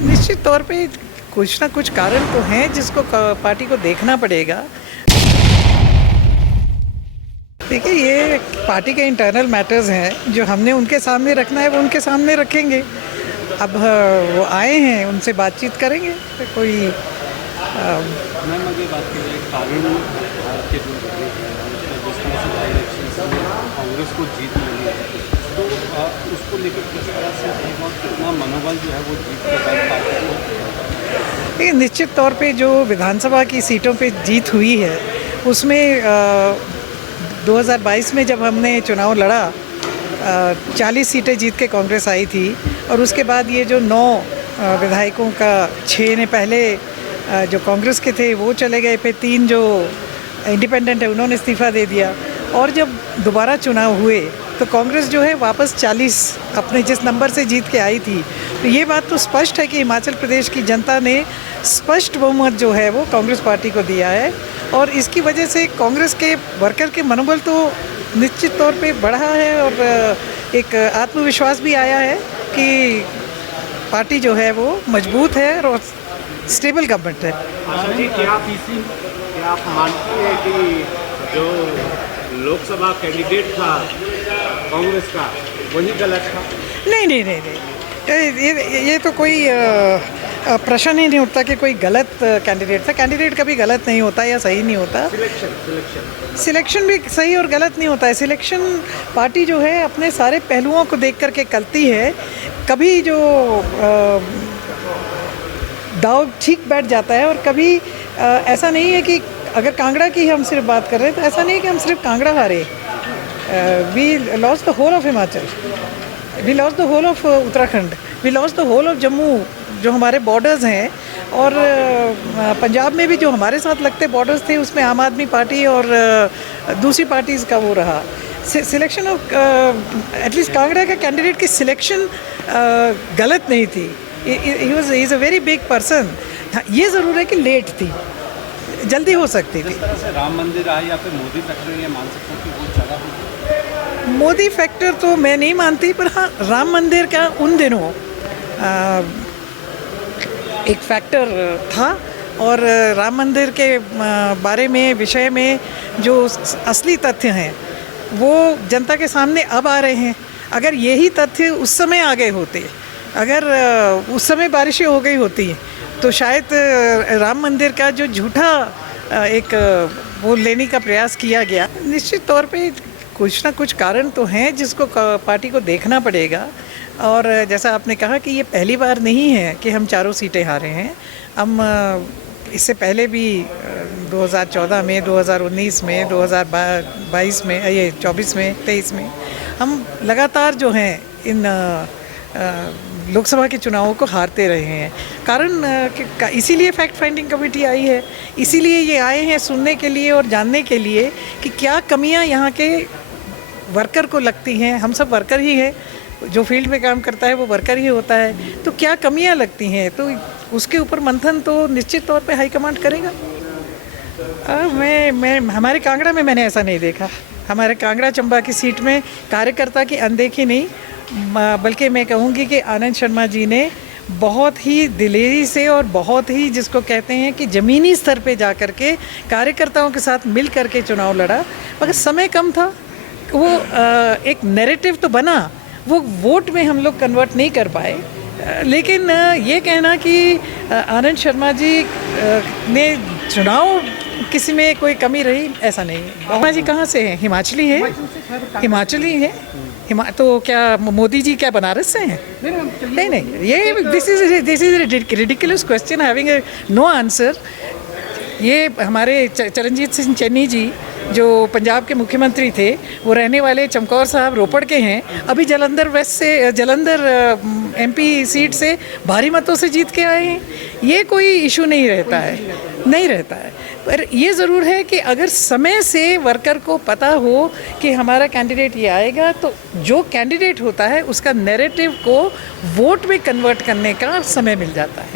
निश्चित तौर पे कुछ ना कुछ कारण तो हैं जिसको पार्टी को देखना पड़ेगा। देखिए, ये पार्टी के इंटरनल मैटर्स हैं, जो हमने उनके सामने रखना है वो उनके सामने रखेंगे। अब वो आए हैं, उनसे बातचीत करेंगे। तो कोई मैम अगर बात की जाए कारण भारत के जो रहे हैं जिस तरह से इलेक्शन में कांग्रेस को जीत मिली है, तो उसको लेकर किस तरह से रहेगा और कितना मनोबल जो है वो जीत के बाद पार्टी को। देखिए, निश्चित तौर पे जो विधानसभा की सीटों पे जीत हुई है उसमें 2022 में जब हमने चुनाव लड़ा 40 सीटें जीत के कांग्रेस आई थी, और उसके बाद ये जो 9 विधायकों का 6 ने पहले जो कांग्रेस के थे वो चले गए, फिर 3 जो इंडिपेंडेंट है उन्होंने इस्तीफ़ा दे दिया, और जब दोबारा चुनाव हुए तो कांग्रेस जो है वापस 40 अपने जिस नंबर से जीत के आई थी। तो ये बात तो स्पष्ट है कि हिमाचल प्रदेश की जनता ने स्पष्ट बहुमत जो है वो कांग्रेस पार्टी को दिया है, और इसकी वजह से कांग्रेस के वर्कर के मनोबल तो निश्चित तौर पे बढ़ा है, और एक आत्मविश्वास भी आया है कि पार्टी जो है वो मजबूत है और स्टेबल गवर्नमेंट है। आशा जी, क्या आप मानती हैं कि जो लोकसभा कैंडिडेट था कांग्रेस का वही गलत था? नहीं, ये तो कोई प्रश्न ही नहीं उठता कि कोई गलत कैंडिडेट था। कैंडिडेट कभी गलत नहीं होता या सही नहीं होता। सिलेक्शन भी सही और गलत नहीं होता है। सिलेक्शन पार्टी जो है अपने सारे पहलुओं को देख करके करती है। कभी जो दाव ठीक बैठ जाता है, और कभी ऐसा नहीं है कि अगर कांगड़ा की हम सिर्फ बात कर रहे हैं तो ऐसा नहीं है कि हम सिर्फ कांगड़ा हारे। We lost the whole of Himachal, we lost the whole of Uttarakhand, we lost the whole of Jammu, जो हमारे बॉर्डर्स हैं। और पंजाब में भी जो हमारे साथ लगते बॉर्डर्स थे उसमें आम आदमी पार्टी और दूसरी पार्टीज़ का वो रहा। सिलेक्शन ऑफ एटलीस्ट कांगड़ा का कैंडिडेट की सिलेक्शन गलत नहीं थी। He is a very big person. ये ज़रूर है कि लेट थी, जल्दी हो सकती थी। जिस तरह से राम मंदिर आए या फिर मोदी फैक्टर, ये मान सकते हो कि बहुत ज़्यादा हो। मोदी फैक्टर तो मैं नहीं मानती, पर हाँ, राम मंदिर का उन दिनों एक फैक्टर था, और राम मंदिर के बारे में विषय में जो असली तथ्य हैं वो जनता के सामने अब आ रहे हैं। अगर यही तथ्य उस समय आ गए होते, अगर उस समय बारिशें हो गई होती तो शायद राम मंदिर का जो झूठा एक वो लेने का प्रयास किया गया। निश्चित तौर पे कुछ ना कुछ कारण तो हैं जिसको पार्टी को देखना पड़ेगा। और जैसा आपने कहा कि ये पहली बार नहीं है कि हम 4 सीटें हारे हैं। हम इससे पहले भी 2014 में, 2019 में, 2022 में, ये 24 में, 23 में हम लगातार जो हैं इन लोकसभा के चुनावों को हारते रहे हैं। कारण इसीलिए फैक्ट फाइंडिंग कमेटी आई है, इसीलिए ये आए हैं सुनने के लिए और जानने के लिए कि क्या कमियां यहाँ के वर्कर को लगती हैं। हम सब वर्कर ही हैं, जो फील्ड में काम करता है वो वर्कर ही होता है। तो क्या कमियां लगती हैं, तो उसके ऊपर मंथन तो निश्चित तौर पे हाईकमांड करेगा। मैं हमारे कांगड़ा में मैंने ऐसा नहीं देखा। हमारे कांगड़ा चंबा की सीट में कार्यकर्ता की अनदेखी नहीं, बल्कि मैं कहूँगी कि आनंद शर्मा जी ने बहुत ही दिलेरी से और बहुत ही, जिसको कहते हैं कि ज़मीनी स्तर पे जा कर के कार्यकर्ताओं के साथ मिल कर के चुनाव लड़ा। मगर समय कम था, वो एक नैरेटिव तो बना, वो वोट में हम लोग कन्वर्ट नहीं कर पाए। लेकिन ये कहना कि आनंद शर्मा जी ने चुनाव किसी में कोई कमी रही, ऐसा नहीं है। शर्मा जी कहाँ से हैं? हिमाचली हैं, हिमाचली हैं। तो क्या मोदी जी क्या बनारस से हैं? नहीं, ये this is ridiculous question having no answer. ये हमारे चरणजीत सिंह चन्नी जी जो पंजाब के मुख्यमंत्री थे, वो रहने वाले चमकौर साहब रोपड़ के हैं। अभी जलंधर वेस्ट से, जलंधर एमपी सीट से भारी मतों से जीत के आए हैं। ये कोई इशू नहीं रहता है। पर ये ज़रूर है कि अगर समय से वर्कर को पता हो कि हमारा कैंडिडेट ये आएगा, तो जो कैंडिडेट होता है उसका नैरेटिव को वोट में कन्वर्ट करने का समय मिल जाता है।